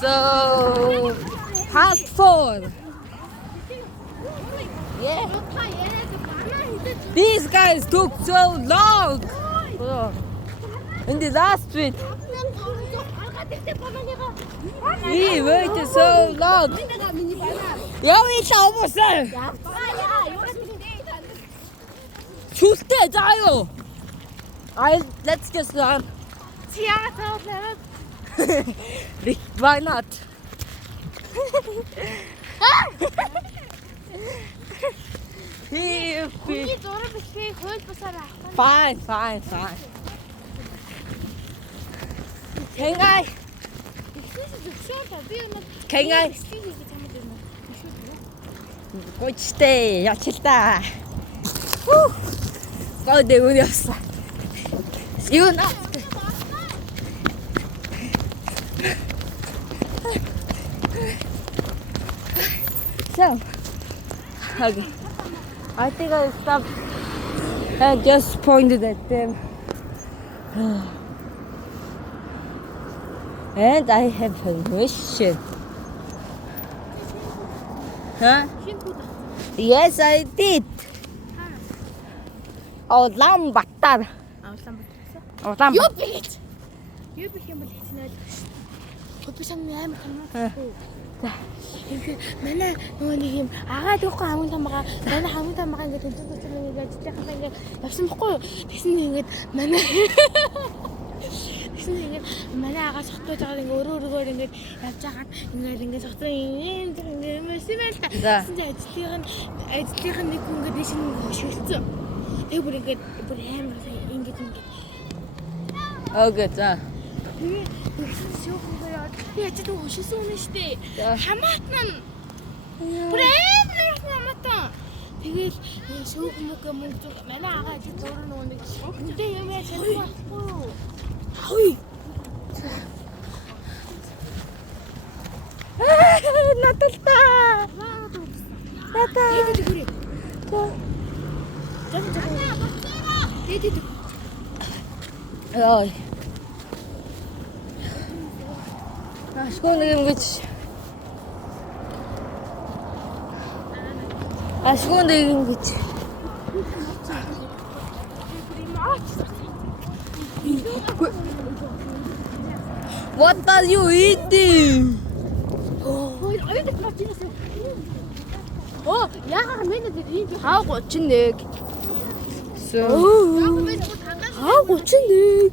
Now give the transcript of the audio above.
So fast forward. Yeah. These guys took so long. In the last street. We waited so long. 여기 있다 없었어. 줄때 자요. Let's just run. Why not? Fine. Can I? 고치대 야칠다. 가운데 운이 없어. 이거나. So, okay. I think I stopped and just pointed at them. And I have permission. Huh? Yes, I did. Lam battar. Lam. You bitch. You became a little. Kopisang niya mo mana нөгөө юм агаад өгөхгүй хамгийн тамгаа манай хамгийн тамгаа ингээд өндөр ингээд ажлынхаа ингээд явсан бохгүй тэгсэн ингээд манай тэгсэн ингээд манай агаа сохтож байгаа ингээд өрөөгөө ингээд явж хагаад ингээд сохтоо ингээд мэсэмэл та тэгсэн ажлынхаа нэг хүн ингээд дэшин шилжсэн тэг бүр ингээд бүр амар ингээд Okay, за. Я ч тийм ушилсан үнэ штэ. Хамаатан. Брэм хамаатан. Тэгэл шүүх мөнгө манай агаа чи зураг нэг үнтэй юм яа чадахгүй юу? Хой. Наталта. Тата. Эдэ хүрээ. Эдэ. Ой. Ашгүй нэг юм гэж. Ашгүй нэг юм гэж. What are you eating? Яагаад минь энэ Хаа 31. So. Хаа 31.